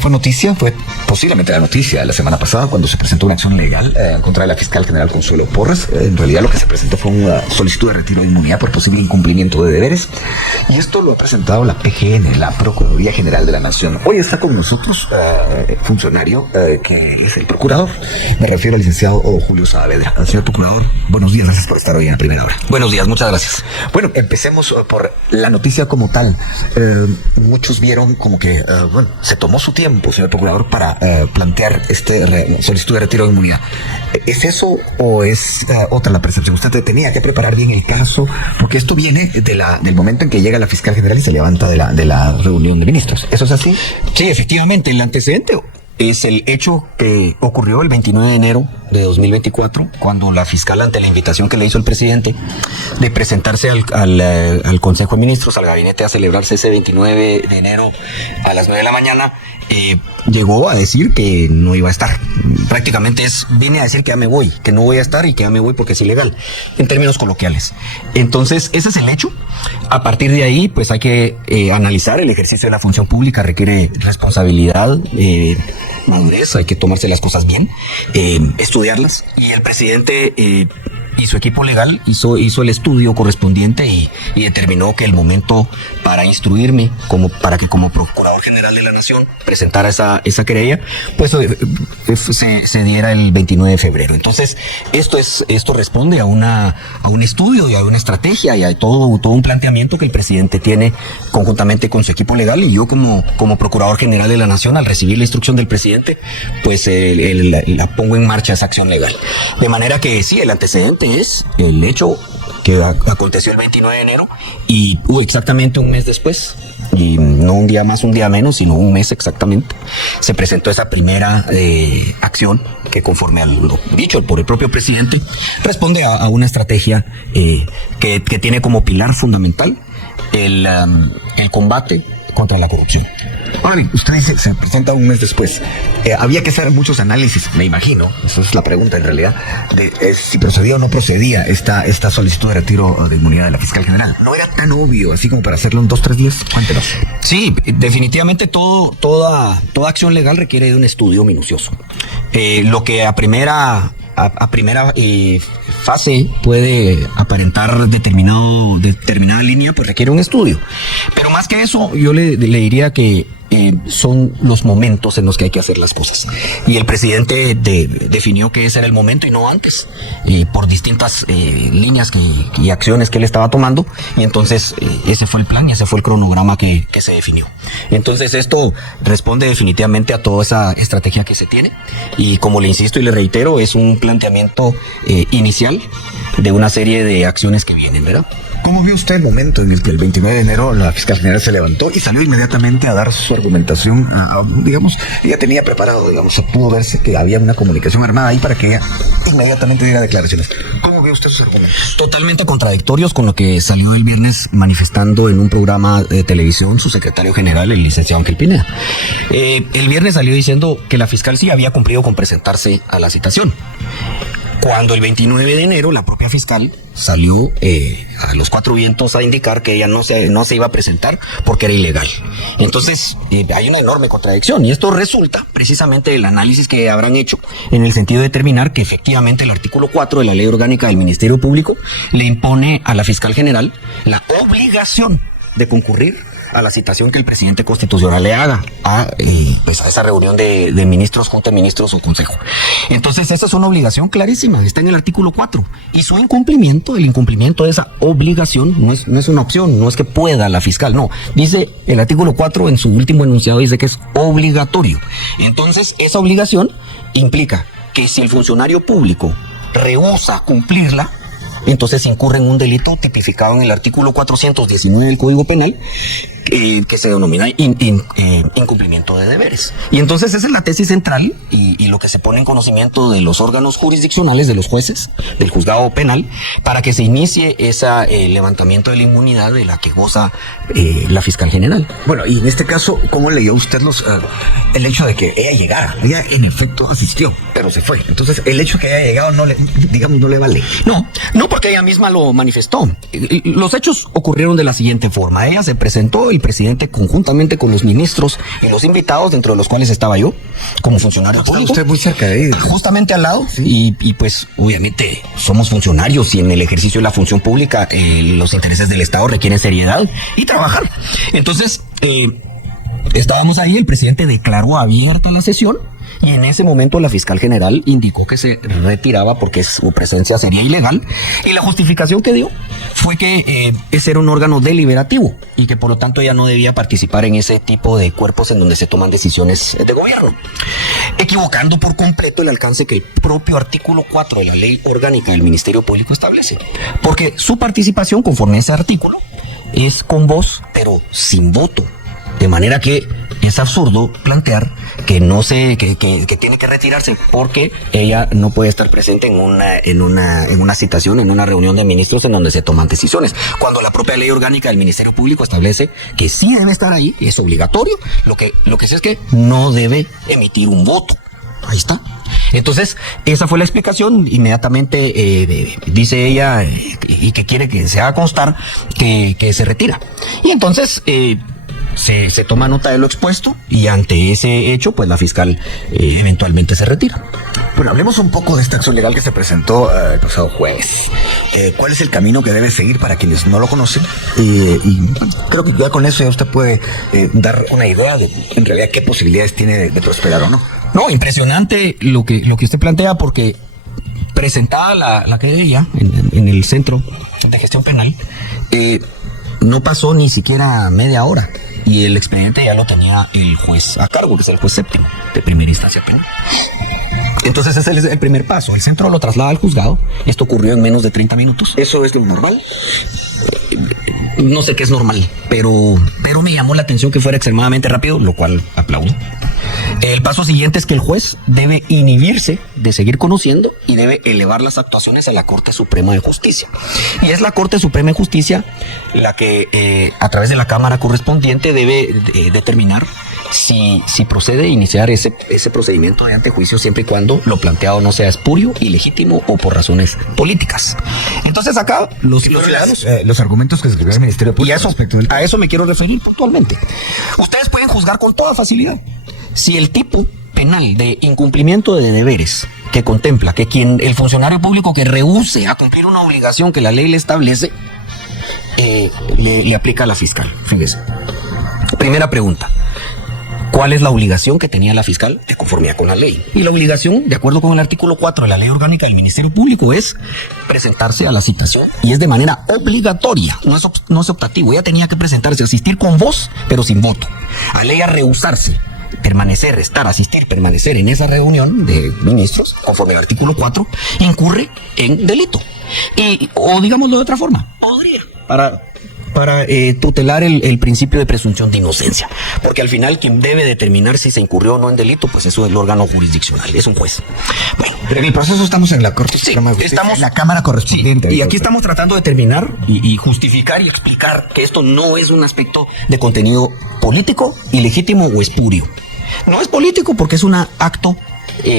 fue noticia, fue posiblemente la noticia de la semana pasada cuando se presentó una acción legal en contra de la fiscal general Consuelo Porras. En realidad lo que se presentó fue una solicitud de retiro de inmunidad por posible incumplimiento de deberes, y esto lo ha presentado la PGN, la Procuraduría General de la Nación. Hoy está con nosotros funcionario que es el procurador. Me refiero al licenciado Julio Saavedra. Señor procurador, buenos días, gracias por estar hoy en la primera hora. Buenos días, muchas gracias. Bueno, empecemos por la noticia como tal. Muchos vieron como que, se tomó su tiempo, señor procurador, para plantear solicitud de retiro de inmunidad. ¿Es eso o es otra la percepción? ¿Usted tenía que preparar bien el caso? Porque esto viene del momento en que llega la fiscal general y se levanta de la reunión de ministros. ¿Eso es así? Sí, efectivamente, el antecedente es el hecho que ocurrió el 29 de enero de 2024, cuando la fiscal, ante la invitación que le hizo el presidente de presentarse al Consejo de Ministros, al gabinete, a celebrarse ese 29 de enero a las 9 de la mañana, llegó a decir que no iba a estar. Prácticamente viene a decir que ya me voy, que no voy a estar y que ya me voy porque es ilegal, en términos coloquiales. Entonces, ese es el hecho. A partir de ahí, pues hay que analizar el ejercicio de la función pública, requiere responsabilidad, madurez, hay que tomarse las cosas bien, estudiarlas, y el presidente y su equipo legal hizo el estudio correspondiente y determinó que el momento para instruirme para que como Procurador General de la Nación presentara esa querella, pues se diera el 29 de febrero. Entonces, esto responde a un estudio y a una estrategia y a todo un planteamiento que el presidente tiene conjuntamente con su equipo legal, y yo como Procurador General de la Nación, al recibir la instrucción del presidente, pues la pongo en marcha esa acción legal. De manera que sí, el antecedente es el hecho que aconteció el 29 de enero y exactamente un mes después, y no un día más, un día menos, sino un mes exactamente, se presentó esa primera acción que, conforme a lo dicho por el propio presidente, responde a una estrategia que tiene como pilar fundamental el combate contra la corrupción. Ahora, usted dice se presenta un mes después. Había que hacer muchos análisis, me imagino, eso es la pregunta en realidad, de si procedía o no procedía esta solicitud de retiro de inmunidad de la fiscal general. No era tan obvio, así como para hacerlo en 2-3 días. Cuéntenos. Sí, definitivamente toda acción legal requiere de un estudio minucioso. Lo que a primera fase puede aparentar determinada línea, pues requiere un estudio. Pero más que eso, yo le diría que son los momentos en los que hay que hacer las cosas. Y el presidente definió que ese era el momento y no antes, por distintas líneas y acciones que él estaba tomando. Y entonces ese fue el plan y ese fue el cronograma que se definió. Entonces esto responde definitivamente a toda esa estrategia que se tiene. Y como le insisto y le reitero, es un planteamiento inicial de una serie de acciones que vienen, ¿verdad? ¿Cómo vio usted el momento en el que el 29 de enero la fiscal general se levantó y salió inmediatamente a dar su argumentación? Digamos, ella tenía preparado, se pudo verse que había una comunicación armada ahí para que ella inmediatamente diera declaraciones. ¿Cómo vio usted sus argumentos? Totalmente contradictorios con lo que salió el viernes manifestando en un programa de televisión su secretario general, el licenciado Ángel Pineda. El viernes salió diciendo que la fiscal sí había cumplido con presentarse a la citación, cuando el 29 de enero la propia fiscal salió a los cuatro vientos a indicar que ella no se iba a presentar porque era ilegal. Entonces hay una enorme contradicción, y esto resulta precisamente del análisis que habrán hecho en el sentido de determinar que efectivamente el artículo 4 de la Ley Orgánica del Ministerio Público le impone a la fiscal general la obligación de concurrir a la citación que el presidente constitucional le haga a esa reunión de ministros, junta de ministros o consejo. Entonces esa es una obligación clarísima, está en el artículo 4, y su incumplimiento, el incumplimiento de esa obligación no es una opción, no es que pueda la fiscal, no, dice el artículo 4 en su último enunciado, dice que es obligatorio. Entonces esa obligación implica que si el funcionario público rehúsa cumplirla, entonces incurre en un delito tipificado en el artículo 419 del Código Penal, que se denomina incumplimiento de deberes. Y entonces esa es la tesis central y lo que se pone en conocimiento de los órganos jurisdiccionales, de los jueces, del juzgado penal, para que se inicie ese levantamiento de la inmunidad de la que goza la fiscal general. Bueno, y en este caso, ¿cómo leyó usted el hecho de que ella llegara? Ella en efecto asistió, pero se fue. Entonces el hecho de que haya llegado no le vale. No, porque ella misma lo manifestó. Los hechos ocurrieron de la siguiente forma. Ella se presentó el el presidente conjuntamente con los ministros y los invitados, dentro de los cuales estaba yo, como funcionario público. Usted muy cerca de ahí. Justamente al lado, sí. y pues obviamente somos funcionarios y en el ejercicio de la función pública los intereses del Estado requieren seriedad y trabajar. Entonces, estábamos ahí, el presidente declaró abierta la sesión y en ese momento la fiscal general indicó que se retiraba porque su presencia sería ilegal, y la justificación que dio fue que ese era un órgano deliberativo y que por lo tanto ella no debía participar en ese tipo de cuerpos en donde se toman decisiones de gobierno, equivocando por completo el alcance que el propio artículo 4 de la Ley Orgánica del Ministerio Público establece, porque su participación conforme a ese artículo es con voz pero sin voto. De manera que es absurdo plantear que que tiene que retirarse porque ella no puede estar presente en una citación, en una reunión de ministros en donde se toman decisiones. Cuando la propia ley orgánica del Ministerio Público establece que sí debe estar ahí, es obligatorio, lo que sí es que no debe emitir un voto. Ahí está. Entonces, esa fue la explicación. Inmediatamente dice ella y que quiere que se haga constar que se retira. Y entonces se toma nota de lo expuesto y ante ese hecho, pues la fiscal eventualmente se retira. Bueno, hablemos un poco de esta acción legal que se presentó el pasado jueves. ¿Cuál es el camino que debe seguir para quienes no lo conocen? Y creo que ya con eso ya usted puede dar una idea de en realidad qué posibilidades tiene de prosperar o no. No, impresionante lo que usted plantea, porque presentada la querella en el Centro de Gestión Penal, no pasó ni siquiera media hora y el expediente ya lo tenía el juez a cargo, que es el juez séptimo de primera instancia penal. Entonces ese es el primer paso. El centro lo traslada al juzgado. Esto ocurrió en menos de 30 minutos. ¿Eso es lo normal? No sé qué es normal, pero me llamó la atención que fuera extremadamente rápido, lo cual aplaudo. El paso siguiente es que el juez debe inhibirse de seguir conociendo y debe elevar las actuaciones a la Corte Suprema de Justicia. Y es la Corte Suprema de Justicia la que, a través de la Cámara correspondiente, debe determinar si procede a iniciar ese procedimiento de antejuicio, siempre y cuando lo planteado no sea espurio, ilegítimo o por razones políticas. Entonces acá los ciudadanos... los argumentos que escribió el Ministerio Público a eso me quiero referir puntualmente. Ustedes pueden juzgar con toda facilidad si el tipo penal de incumplimiento de deberes que contempla que el funcionario público que rehúse a cumplir una obligación que la ley le establece, le aplica a la fiscal. Fíjese. Primera pregunta: ¿cuál es la obligación que tenía la fiscal de conformidad con la ley? Y la obligación, de acuerdo con el artículo 4 de la Ley Orgánica del Ministerio Público, es presentarse a la citación, y es de manera obligatoria, no es optativo. Ella tenía que presentarse, asistir con voz, pero sin voto. Al ella rehusarse permanecer en esa reunión de ministros, conforme al artículo 4, incurre en delito. O digámoslo de otra forma, podría, para tutelar el principio de presunción de inocencia, porque al final quien debe determinar si se incurrió o no en delito, pues eso es el órgano jurisdiccional, es un juez. Bueno, pero en el proceso estamos en la Corte Suprema de Justicia, estamos en la Cámara correspondiente. Sí, y aquí estamos tratando de determinar y justificar y explicar que esto no es un aspecto de contenido político, ilegítimo o espurio. No es político porque es un acto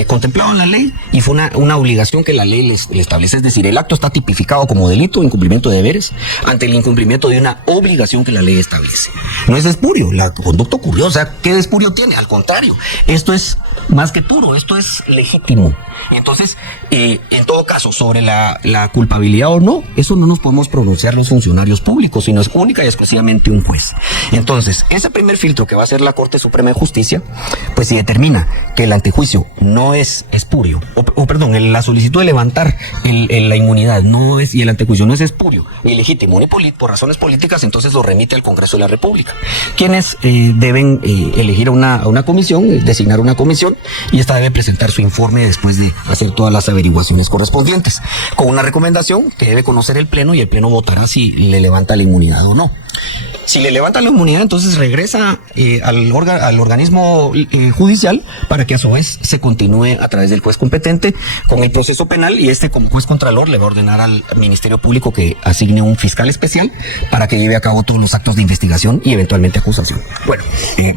contemplado en la ley y fue una obligación que la ley le establece. Es decir, el acto está tipificado como delito, incumplimiento de deberes, ante el incumplimiento de una obligación que la ley establece. No es espurio, la conducta ocurrió. O sea, ¿qué de espurio tiene? Al contrario, esto es más que puro, esto es legítimo. Y entonces, en todo caso, sobre la culpabilidad o no, eso no nos podemos pronunciar los funcionarios públicos, sino es única y exclusivamente un juez. Entonces, ese primer filtro que va a hacer la Corte Suprema de Justicia, pues si determina que el antejuicio no es espurio, la solicitud de levantar la inmunidad no es, y el antejuicio no es espurio, ilegítimo ni por razones políticas, entonces lo remite al Congreso de la República, quienes deben elegir a una comisión, designar una comisión, y esta debe presentar su informe después de hacer todas las averiguaciones correspondientes, con una recomendación que debe conocer el Pleno, y el Pleno votará si le levanta la inmunidad o no. Si le levanta la inmunidad, entonces regresa al organismo judicial para que a su vez se continúe a través del juez competente con el proceso penal, y como juez contralor le va a ordenar al Ministerio Público que asigne un fiscal especial para que lleve a cabo todos los actos de investigación y eventualmente acusación. Bueno,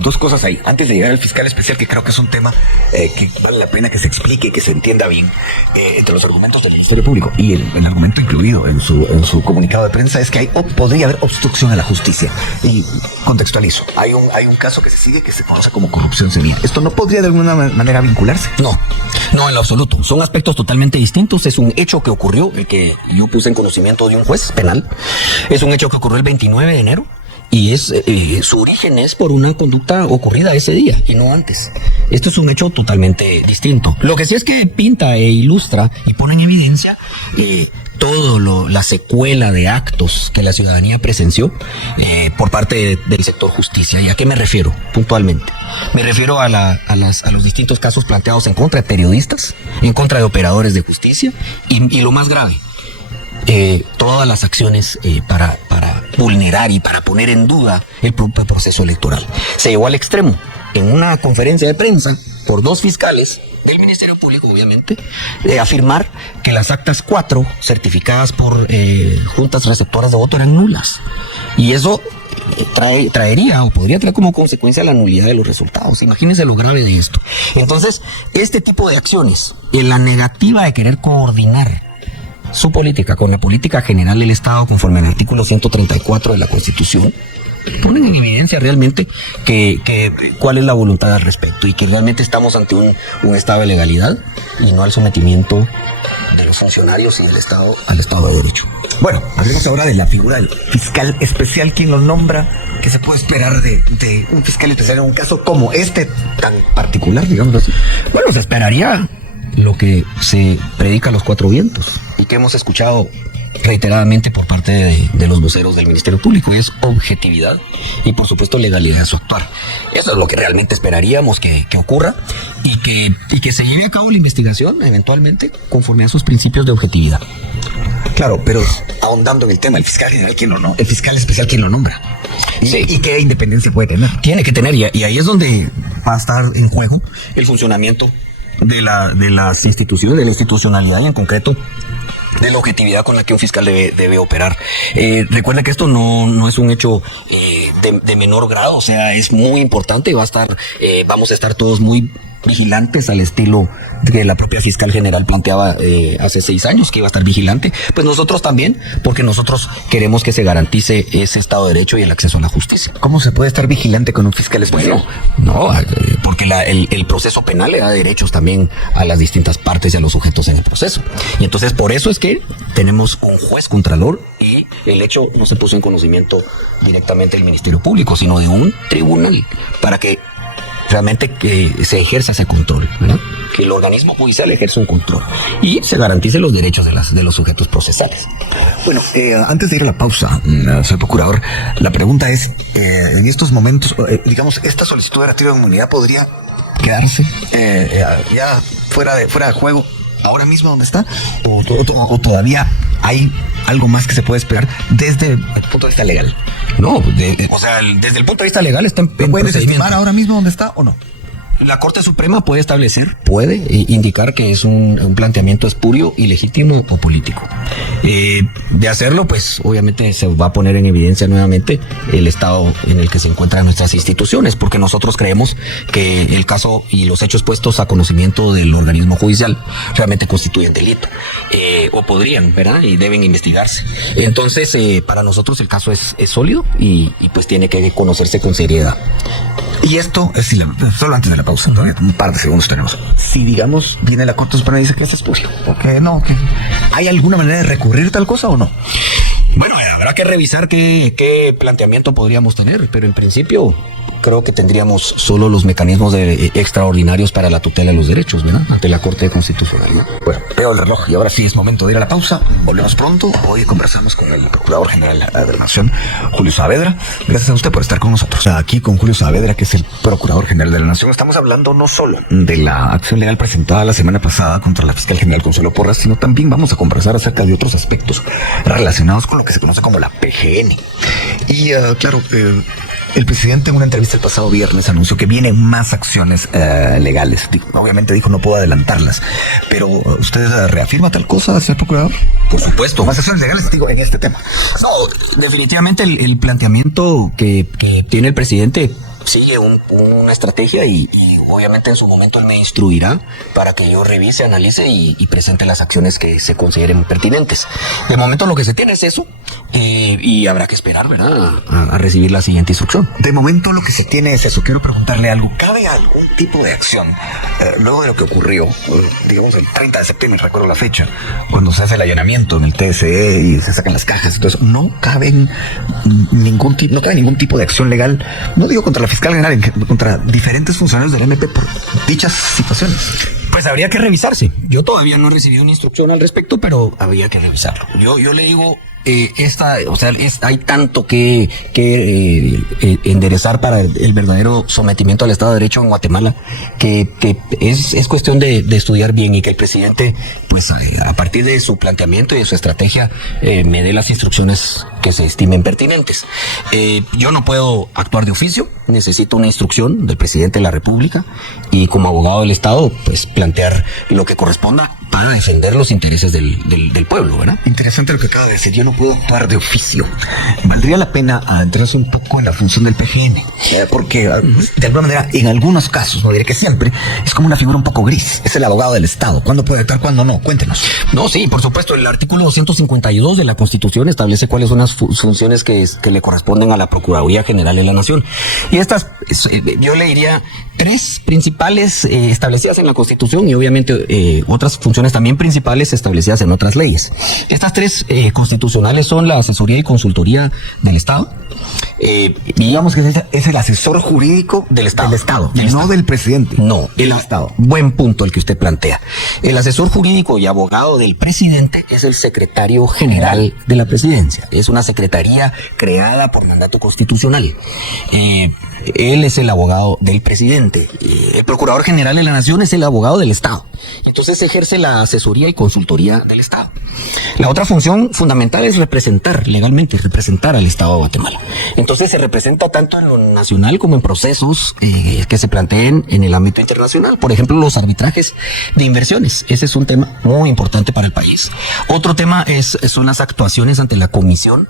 dos cosas ahí. Antes de llegar al fiscal especial, que creo que es un tema que vale la pena que se explique y que se entienda bien, entre los argumentos del Ministerio Público y el argumento incluido en su comunicado de prensa, es que podría haber obstrucción a la justicia. Y contextualizo. Hay un caso que se sigue que se conoce como corrupción civil. ¿Esto no podría de alguna manera vincularse? No, en lo absoluto. Son aspectos totalmente distintos. Es un hecho que ocurrió, el que yo puse en conocimiento de un juez penal. Es un hecho que ocurrió el 29 de enero. Y su origen es por una conducta ocurrida ese día y no antes. Esto es un hecho totalmente distinto. Lo que sí es que pinta e ilustra y pone en evidencia la secuela de actos que la ciudadanía presenció por parte del sector justicia. ¿Y a qué me refiero puntualmente? Me refiero a los distintos casos planteados en contra de periodistas, en contra de operadores de justicia y lo más grave, todas las acciones para vulnerar y para poner en duda el propio proceso electoral. Se llevó al extremo en una conferencia de prensa por 2 fiscales del Ministerio Público, obviamente, de afirmar que las actas 4 certificadas por juntas receptoras de voto eran nulas. Y eso traería o podría traer como consecuencia la nulidad de los resultados. Imagínense lo grave de esto. Entonces, este tipo de acciones, en la negativa de querer coordinar su política con la política general del Estado conforme al artículo 134 de la Constitución, ponen en evidencia realmente cuál es la voluntad al respecto y que realmente estamos ante un estado de legalidad y no al sometimiento de los funcionarios y del Estado al Estado de Derecho. Bueno, hablemos ahora de la figura del fiscal especial. ¿Quién lo nombra? ¿Qué se puede esperar de un fiscal especial en un caso como este tan particular, digamos así? Bueno, se esperaría lo que se predica a los 4 vientos y que hemos escuchado reiteradamente por parte de los voceros del Ministerio Público, y es objetividad y por supuesto legalidad de su actuar. Eso es lo que realmente esperaríamos que ocurra y que se lleve a cabo la investigación eventualmente conforme a esos principios de objetividad. Claro, pero ahondando en el tema, el fiscal general, ¿quién lo nombra? El fiscal especial, ¿quién lo nombra? ¿Y qué independencia puede tener? Tiene que tener, y ahí es donde va a estar en juego el funcionamiento de las instituciones, de la institucionalidad y en concreto de la objetividad con la que un fiscal debe operar. Recuerda que esto no es un hecho de menor grado, o sea, es muy importante y vamos a estar todos muy vigilantes al estilo que la propia fiscal general planteaba hace 6 años que iba a estar vigilante. Pues nosotros también, porque nosotros queremos que se garantice ese Estado de Derecho y el acceso a la justicia. ¿Cómo se puede estar vigilante con un fiscal especial? No, porque el proceso penal le da derechos también a las distintas partes y a los sujetos en el proceso. Y entonces por eso es que tenemos un juez contralor y el hecho no se puso en conocimiento directamente del Ministerio Público, sino de un tribunal, para que realmente se ejerza ese control, ¿verdad? Que el organismo judicial ejerza un control y se garantice los derechos de los sujetos procesales. Bueno, antes de ir a la pausa, señor procurador, la pregunta es, en estos momentos, digamos, esta solicitud de retiro de inmunidad podría quedarse ya fuera de juego ahora mismo donde está, o todavía hay algo más que se puede esperar desde el punto de vista legal. No, o sea, desde el punto de vista legal está en ¿puede desestimar ahora mismo dónde está o no? La Corte Suprema puede indicar que es un planteamiento espurio, ilegítimo o político. De hacerlo, pues obviamente se va a poner en evidencia nuevamente el estado en el que se encuentran nuestras instituciones, porque nosotros creemos que el caso y los hechos puestos a conocimiento del organismo judicial realmente constituyen delito, o podrían, ¿verdad? Y deben investigarse. Entonces, para nosotros el caso es sólido y pues tiene que conocerse con seriedad. Y esto es solo antes de la pausa, todavía un par de segundos tenemos. Si, digamos, viene la Corte Suprema y dice que es espurio, porque no, que ¿hay alguna manera de recurrir tal cosa o no? Bueno, habrá que revisar qué planteamiento podríamos tener, pero en principio creo que tendríamos solo los mecanismos extraordinarios para la tutela de los derechos, ¿verdad? Ante la Corte Constitucional. Bueno, veo el reloj y ahora sí es momento de ir a la pausa. Volvemos pronto. Hoy conversamos con el Procurador General de la Nación, Julio Saavedra. Gracias a usted por estar con nosotros. Aquí con Julio Saavedra, que es el Procurador General de la Nación, estamos hablando no solo de la acción legal presentada la semana pasada contra la fiscal general Consuelo Porras, sino también vamos a conversar acerca de otros aspectos relacionados con lo que se conoce como la PGN. Y claro, el presidente en una entrevista el pasado viernes anunció que vienen más acciones legales. Obviamente dijo no puedo adelantarlas, pero ¿usted reafirma tal cosa, señor procurador? Por supuesto. Más acciones legales, digo, en este tema. No, definitivamente el planteamiento que tiene el presidente sigue una estrategia y obviamente en su momento él me instruirá para que yo revise, analice y presente las acciones que se consideren pertinentes. De momento lo que se tiene es eso, y habrá que esperar, ¿verdad?, a recibir la siguiente instrucción. De momento lo que se tiene es eso. Quiero preguntarle algo. ¿Cabe algún tipo de acción luego de lo que ocurrió, digamos el 30 de septiembre, recuerdo la fecha, cuando se hace el allanamiento en el TSE y se sacan las cajas? Entonces, no cabe ningún tipo de acción legal, no digo contra la fiscal general, contra diferentes funcionarios del MP por dichas situaciones. Pues habría que revisarse. Yo todavía no he recibido una instrucción al respecto, pero habría que revisarlo. Yo le digo, hay tanto que enderezar para el verdadero sometimiento al Estado de Derecho en Guatemala, que es cuestión de estudiar bien, y que el presidente, pues a partir de su planteamiento y de su estrategia, me dé las instrucciones que se estimen pertinentes. Yo no puedo actuar de oficio, necesito una instrucción del presidente de la República, y como abogado del Estado, pues plantear lo que corresponda para defender los intereses del pueblo, ¿verdad? Interesante lo que acaba de decir. Yo no puedo actuar de oficio. Valdría la pena adentrarse un poco en la función del PGN, porque de alguna manera, en algunos casos, no diré que siempre, es como una figura un poco gris. Es el abogado del Estado. ¿Cuándo puede actuar, cuándo no? Cuéntenos. No, sí, por supuesto. El artículo 252 de la Constitución establece cuáles son las funciones que le corresponden a la Procuraduría General de la Nación. Y estas, yo le diría, tres principales establecidas en la Constitución, y obviamente otras funciones también principales establecidas en otras leyes. Estas tres constitucionales son la asesoría y consultoría del Estado. Digamos que es el asesor jurídico del Estado. No del presidente. No, del Estado. Buen punto el que usted plantea. El asesor jurídico y abogado del presidente es el secretario general de la presidencia. Es una secretaría creada por mandato constitucional. Él es el abogado del presidente. El procurador general de la Nación es el abogado del Estado. Entonces ejerce la asesoría y consultoría del Estado. La otra función fundamental es representar legalmente, representar al Estado de Guatemala. Entonces se representa tanto en lo nacional como en procesos que se planteen en el ámbito internacional. Por ejemplo, los arbitrajes de inversiones. Ese es un tema muy importante para el país. Otro tema son las actuaciones ante la Comisión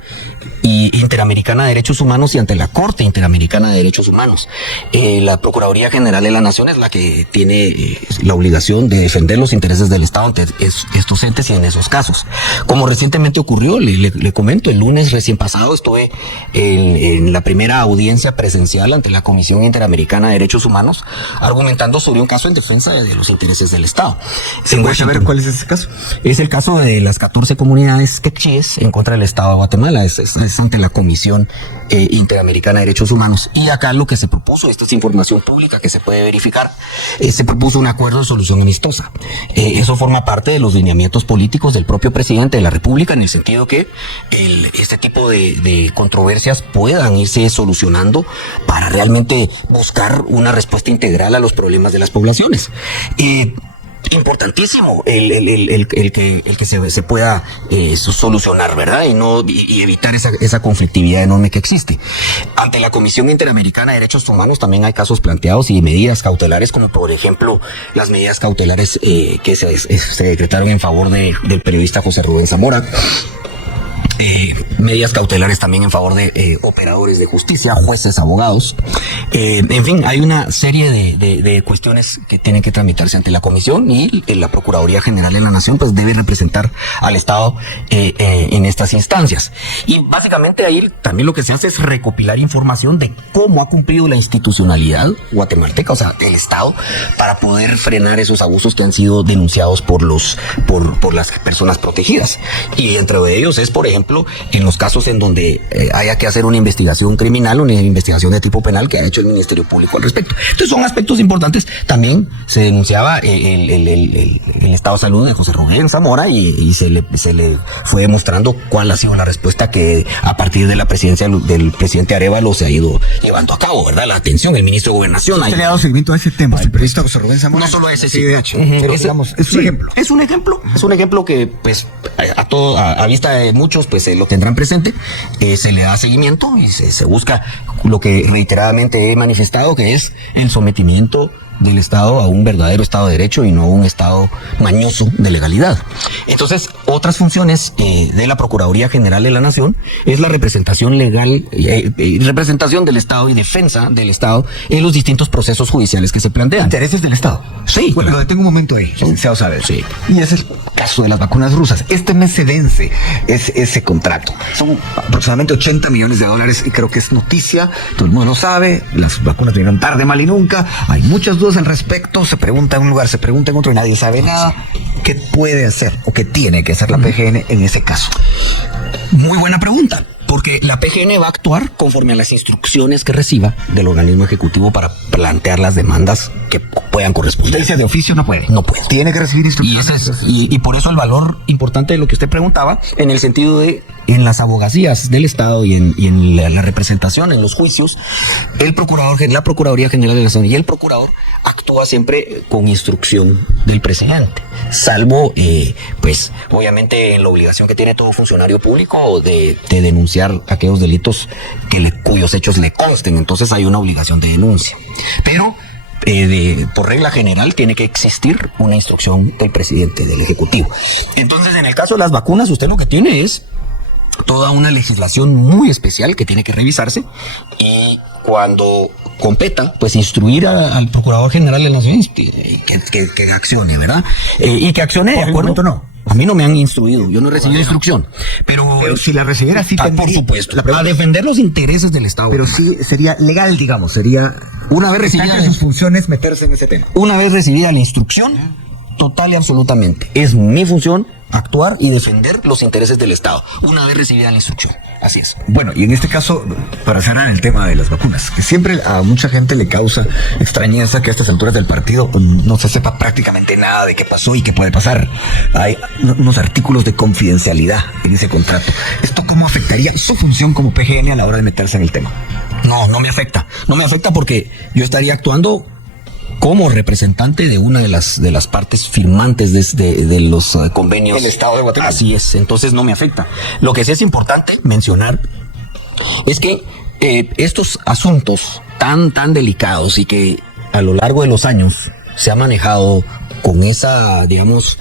Interamericana de Derechos Humanos y ante la Corte Interamericana de Derechos Humanos. La Procuraduría General de la Nación es la que tiene la obligación de defender los intereses del Estado ante estos entes y en esos casos. Como recientemente ocurrió, le comento, el lunes recién pasado estuve en la primera audiencia presencial ante la Comisión Interamericana de Derechos Humanos, argumentando sobre un caso en defensa de los intereses del Estado. ¿Se puede saber cuál es ese caso? Es el caso de las 14 comunidades quechíes en contra del Estado de Guatemala. Es ante la Comisión Interamericana de Derechos Humanos. Y acá lo que se propuso, esta es información pública que se puede verificar, se propuso un acuerdo de solución amistosa. Eso forma parte de los lineamientos políticos del propio presidente de la República, en el sentido que este tipo de controversias puedan irse solucionando para realmente buscar una respuesta integral a los problemas de las poblaciones. Importantísimo el que se pueda solucionar, ¿verdad? Y evitar esa conflictividad enorme que existe. Ante la Comisión Interamericana de Derechos Humanos también hay casos planteados y medidas cautelares, como por ejemplo las medidas cautelares que se decretaron en favor del periodista José Rubén Zamora. Medidas cautelares también en favor de operadores de justicia, jueces, abogados. En fin, hay una serie de cuestiones que tienen que tramitarse ante la Comisión, y la Procuraduría General de la Nación pues debe representar al Estado en estas instancias. Y básicamente ahí también lo que se hace es recopilar información de cómo ha cumplido la institucionalidad guatemalteca, o sea, el Estado, para poder frenar esos abusos que han sido denunciados por las personas protegidas. Y entre ellos es, por ejemplo, en los casos en donde haya que hacer una investigación criminal, una investigación de tipo penal que ha hecho el Ministerio Público al respecto. Entonces son aspectos importantes. También se denunciaba el estado de salud de José Rubén Zamora y se le fue demostrando cuál ha sido la respuesta que a partir de la presidencia del presidente Arévalo se ha ido llevando a cabo, ¿verdad? La atención, el ministro de Gobernación. ¿Se le ha dado seguimiento a ese tema? El periodista José Rubén Zamora. No solo ese, sí. Pero digamos, es un ejemplo. Es un ejemplo que, pues, a vista de muchos, pues lo tendrán presente. Se le da seguimiento y se busca lo que reiteradamente he manifestado, que es el sometimiento del Estado a un verdadero Estado de Derecho y no un Estado mañoso de legalidad. Entonces, otras funciones de la Procuraduría General de la Nación es la representación legal, representación del Estado y defensa del Estado en los distintos procesos judiciales que se plantean. Intereses del Estado. Sí. Bueno, lo detengo un momento ahí, licenciado Saavedra. Sí. Y es el caso de las vacunas rusas. Este mes se vence ese contrato. Son aproximadamente $80 millones y creo que es noticia. Todo el mundo lo sabe. Las vacunas vinieron tarde, mal y nunca. Hay muchas dudas al respecto. Se pregunta en un lugar, se pregunta en otro y nadie sabe nada. ¿Qué puede hacer o qué tiene que hacer la PGN en ese caso? Muy buena pregunta, porque la PGN va a actuar conforme a las instrucciones que reciba del organismo ejecutivo para plantear las demandas que puedan corresponder. Usted dice de oficio no puede. No puede. Tiene que recibir instrucciones. Y por eso el valor importante de lo que usted preguntaba, en el sentido de en las abogacías del Estado y en la representación, en los juicios, la Procuraduría General de la Nación y el procurador actúa siempre con instrucción del presidente, salvo, pues, obviamente en la obligación que tiene todo funcionario público de denunciar aquellos delitos cuyos hechos le consten. Entonces hay una obligación de denuncia. Pero por regla general tiene que existir una instrucción del presidente, del Ejecutivo. Entonces, en el caso de las vacunas, usted lo que tiene es toda una legislación muy especial que tiene que revisarse, y cuando competa, pues instruir al Procurador General de la Nación que accione, ¿verdad? Y que accione de acuerdo. No. A mí no me han instruido, yo no he recibido instrucción. Pero si la recibiera, sí tendría. Por supuesto, a defender los intereses del Estado. Pero sí sería legal, digamos, sería una vez recibida sus funciones meterse en ese tema. Una vez recibida la instrucción, total y absolutamente, es mi función actuar y defender los intereses del Estado, una vez recibida la instrucción. Así es. Bueno, y en este caso, para cerrar el tema de las vacunas, que siempre a mucha gente le causa extrañeza que a estas alturas del partido no se sepa prácticamente nada de qué pasó y qué puede pasar. Hay unos artículos de confidencialidad en ese contrato. ¿Esto cómo afectaría su función como PGN a la hora de meterse en el tema? No me afecta. No me afecta porque yo estaría actuando como representante de una de las partes firmantes de los convenios. El Estado de Guatemala. Así es, entonces no me afecta. Lo que sí es importante mencionar es que estos asuntos tan delicados y que a lo largo de los años se ha manejado con esa, digamos,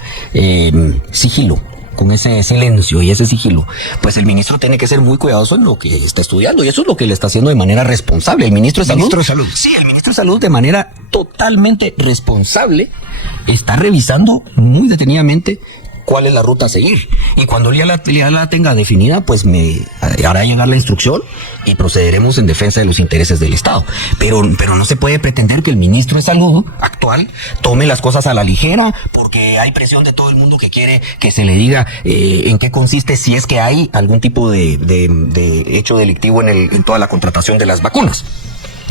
sigilo, con ese silencio y ese sigilo, pues el ministro tiene que ser muy cuidadoso en lo que está estudiando, y eso es lo que le está haciendo de manera responsable. El ministro de Salud. Sí, el ministro de Salud, de manera totalmente responsable, está revisando muy detenidamente cuál es la ruta a seguir, y cuando ya la tenga definida, pues me hará llegar la instrucción y procederemos en defensa de los intereses del Estado. Pero no se puede pretender que el ministro de Salud actual tome las cosas a la ligera, porque hay presión de todo el mundo que quiere que se le diga en qué consiste, si es que hay algún tipo de hecho delictivo en toda la contratación de las vacunas.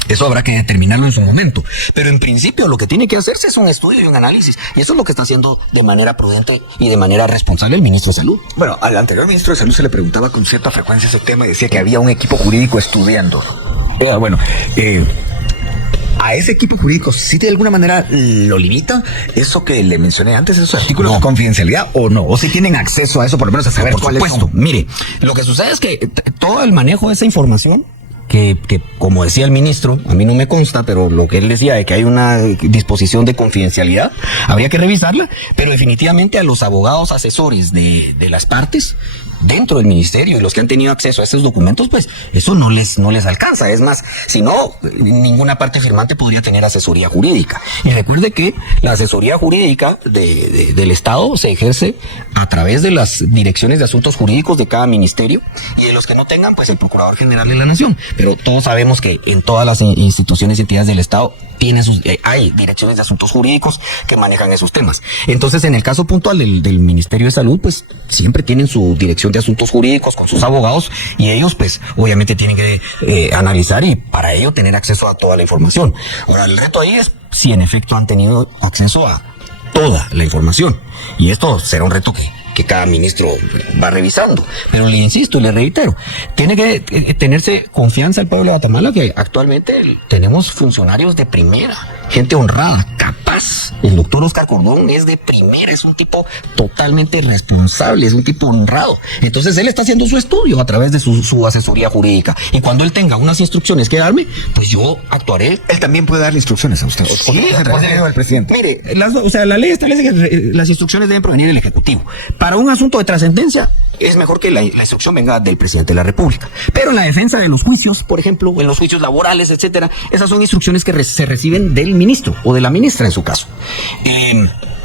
Eso habrá que determinarlo en su momento. Pero en principio lo que tiene que hacerse es un estudio y un análisis. Y eso es lo que está haciendo de manera prudente y de manera responsable el ministro de Salud. Bueno, al anterior ministro de Salud se le preguntaba con cierta frecuencia ese tema y decía que había un equipo jurídico estudiando. ¿A ese equipo jurídico sí de alguna manera lo limita eso que le mencioné antes, esos artículos de confidencialidad, o no? ¿O si tienen acceso a eso, por lo menos a saber cuáles son? Mire, lo que sucede es que todo el manejo de esa información, que como decía el ministro, a mí no me consta, pero lo que él decía de que hay una disposición de confidencialidad, habría que revisarla, pero definitivamente a los abogados asesores de las partes dentro del ministerio y los que han tenido acceso a esos documentos, pues eso no les alcanza. Es más, si no, ninguna parte firmante podría tener asesoría jurídica. Y recuerde que la asesoría jurídica del Estado se ejerce a través de las direcciones de asuntos jurídicos de cada ministerio, y de los que no tengan, pues el Procurador General de la Nación. Pero todos sabemos que en todas las instituciones y entidades del Estado hay direcciones de asuntos jurídicos que manejan esos temas. Entonces, en el caso puntual del Ministerio de Salud, pues siempre tienen su dirección de asuntos jurídicos con sus abogados, y ellos pues obviamente tienen que analizar y para ello tener acceso a toda la información. Ahora, el reto ahí es si en efecto han tenido acceso a toda la información, y esto será un reto que cada ministro va revisando. Pero le insisto y le reitero, tiene que tenerse confianza el pueblo de Guatemala, que actualmente tenemos funcionarios de primera, gente honrada, capaz Paz, el doctor Oscar Cordón, es de primera, es un tipo totalmente responsable, es un tipo honrado. Entonces él está haciendo su estudio a través de su asesoría jurídica. Y cuando él tenga unas instrucciones que darme, pues yo actuaré. Él también puede darle instrucciones a usted. Sí, al presidente. Mire, la ley establece que las instrucciones deben provenir del Ejecutivo. Para un asunto de trascendencia, es mejor que la instrucción venga del presidente de la República. Pero en la defensa de los juicios, por ejemplo, en los juicios laborales, etcétera, esas son instrucciones que se reciben del ministro o de la ministra en su caso.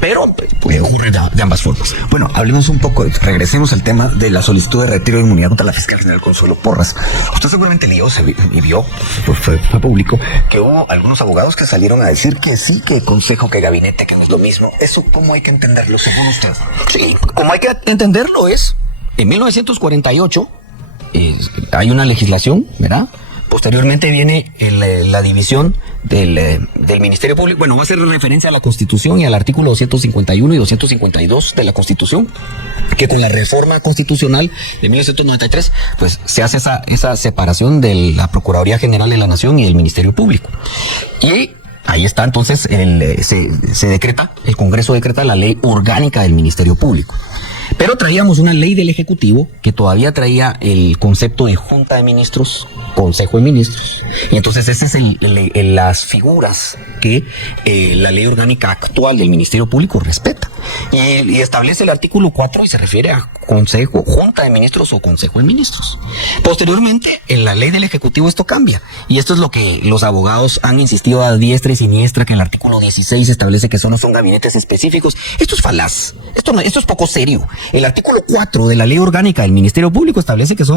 Pero puede ocurrir de ambas formas. Bueno, hablemos un poco, regresemos al tema de la solicitud de retiro de inmunidad contra la fiscal general Consuelo Porras. Usted seguramente leyó y vio, pues fue público, que hubo algunos abogados que salieron a decir que sí, que consejo, que gabinete, que no es lo mismo. ¿Eso cómo hay que entenderlo según usted? Sí, como hay que entenderlo es, en 1948 hay una legislación, ¿verdad? Posteriormente viene la división del Ministerio Público. Bueno, va a hacer referencia a la Constitución y al artículo 251 y 252 de la Constitución, que con la reforma constitucional de 1993, pues se hace esa separación de la Procuraduría General de la Nación y el Ministerio Público. Y ahí está, entonces, se decreta, el Congreso decreta la ley orgánica del Ministerio Público. Pero traíamos una ley del Ejecutivo que todavía traía el concepto de Junta de Ministros, Consejo de Ministros. Y entonces esas es las figuras que la ley orgánica actual del Ministerio Público respeta. Y establece el artículo 4 y se refiere a Consejo, Junta de Ministros o Consejo de Ministros. Posteriormente, en la ley del Ejecutivo esto cambia. Y esto es lo que los abogados han insistido a diestra y siniestra, que el artículo 16 establece que no son gabinetes específicos. Esto es falaz. Esto es poco serio. El artículo 4 de la ley orgánica del Ministerio Público establece que es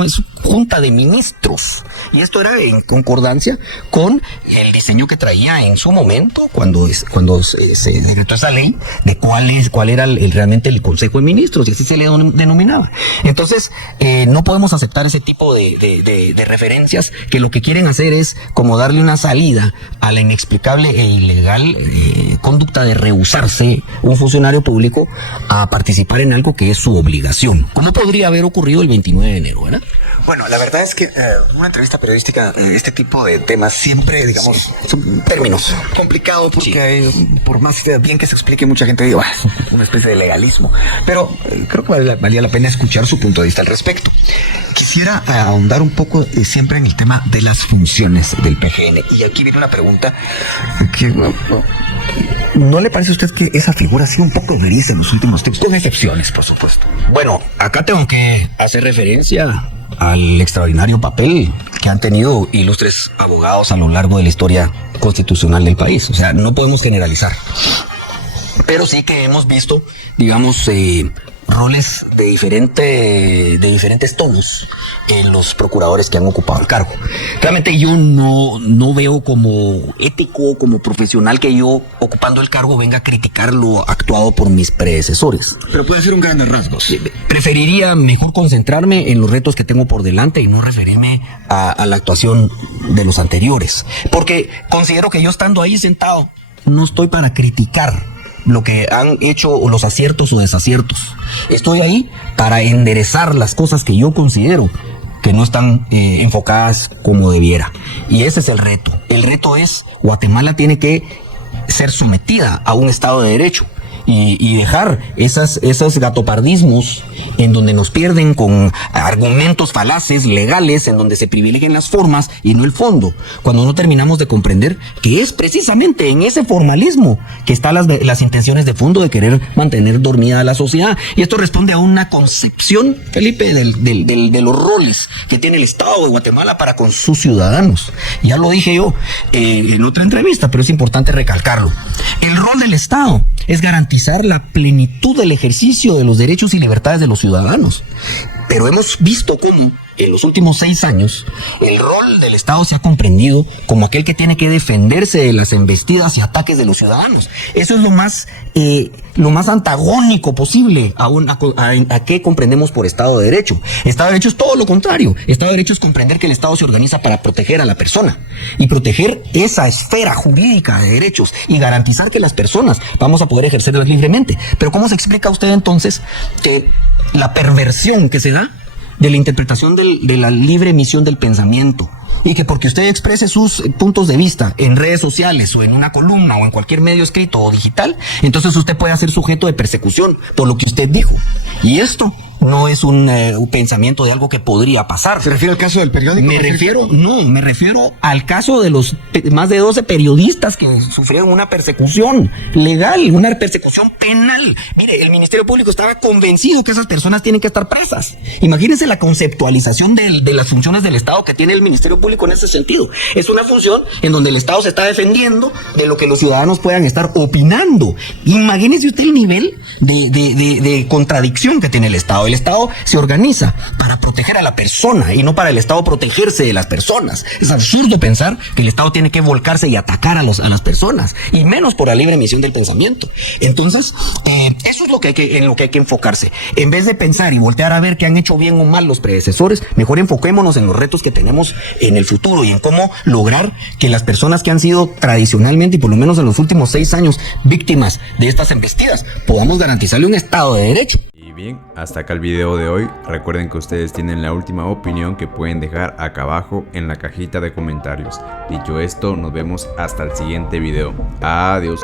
Junta de Ministros. Y esto era en concordancia con el diseño que traía en su momento, cuando se decretó esa ley, de cuál era realmente el Consejo de Ministros, y así se le denominaba. Entonces, no podemos aceptar ese tipo de referencias que lo que quieren hacer es como darle una salida a la inexplicable e ilegal conducta de rehusarse un funcionario público a participar en algo que es su obligación. ¿Cómo podría haber ocurrido el 29 de enero, verdad? Bueno, la verdad es que una entrevista periodística, este tipo de temas siempre, digamos, son términos complicado porque por más bien que se explique, mucha gente dice, una especie de legalismo. Pero creo que valía la pena escuchar su punto de vista al respecto. Quisiera ahondar un poco siempre en el tema de las funciones del PGN. Y aquí viene una pregunta que... ¿No le parece a usted que esa figura ha sido un poco gris en los últimos tiempos? Con excepciones, por supuesto. Bueno, acá tengo que hacer referencia al extraordinario papel que han tenido ilustres abogados a lo largo de la historia constitucional del país. O sea, no podemos generalizar. Pero sí que hemos visto, digamos, roles de diferentes tonos en los procuradores que han ocupado el cargo. Realmente yo no veo como ético, como profesional, que yo ocupando el cargo venga a criticar lo actuado por mis predecesores. Pero puede ser un grandes rasgos. Preferiría mejor concentrarme en los retos que tengo por delante y no referirme a la actuación de los anteriores. Porque considero que yo estando ahí sentado no estoy para criticar lo que han hecho, los aciertos o desaciertos. Estoy ahí para enderezar las cosas que yo considero que no están enfocadas como debiera. Y ese es el reto. El reto es, Guatemala tiene que ser sometida a un Estado de Derecho y dejar esos gatopardismos en donde nos pierden con argumentos falaces, legales, en donde se privilegian las formas y no el fondo, cuando no terminamos de comprender que es precisamente en ese formalismo que están las intenciones de fondo de querer mantener dormida a la sociedad. Y esto responde a una concepción, Felipe, de los roles que tiene el Estado de Guatemala para con sus ciudadanos. Ya lo dije yo en otra entrevista, pero es importante recalcarlo. El rol del Estado es garantizar la plenitud del ejercicio de los derechos y libertades de los ciudadanos. Pero hemos visto cómo en los últimos 6 años el rol del Estado se ha comprendido como aquel que tiene que defenderse de las embestidas y ataques de los ciudadanos. Eso es lo más antagónico posible a qué comprendemos por Estado de Derecho. Estado de Derecho es todo lo contrario. Estado de Derecho es comprender que el Estado se organiza para proteger a la persona y proteger esa esfera jurídica de derechos y garantizar que las personas vamos a poder ejercerlas libremente. Pero ¿cómo se explica usted entonces que la perversión que se da de la interpretación de la libre emisión del pensamiento y que porque usted exprese sus puntos de vista en redes sociales o en una columna o en cualquier medio escrito o digital, entonces usted puede ser sujeto de persecución por lo que usted dijo. Y esto no es un pensamiento de algo que podría pasar. ¿Se refiere al caso del periódico? Me refiero al caso de los más de 12 periodistas que sufrieron una persecución legal, una persecución penal. Mire, el Ministerio Público estaba convencido que esas personas tienen que estar presas. Imagínense la conceptualización de las funciones del Estado que tiene el Ministerio Público en ese sentido. Es una función en donde el Estado se está defendiendo de lo que los ciudadanos puedan estar opinando. Imagínense usted el nivel de contradicción que tiene el Estado. El Estado se organiza para proteger a la persona y no para el Estado protegerse de las personas. Es absurdo pensar que el Estado tiene que volcarse y atacar a las personas, y menos por la libre emisión del pensamiento. Entonces, eso es en lo que hay que enfocarse. En vez de pensar y voltear a ver qué han hecho bien o mal los predecesores, mejor enfoquémonos en los retos que tenemos en el futuro y en cómo lograr que las personas que han sido tradicionalmente, y por lo menos en los últimos 6 años, víctimas de estas embestidas, podamos garantizarle un Estado de Derecho. Y bien, hasta acá el video de hoy. Recuerden que ustedes tienen la última opinión que pueden dejar acá abajo en la cajita de comentarios. Dicho esto, nos vemos hasta el siguiente video. Adiós.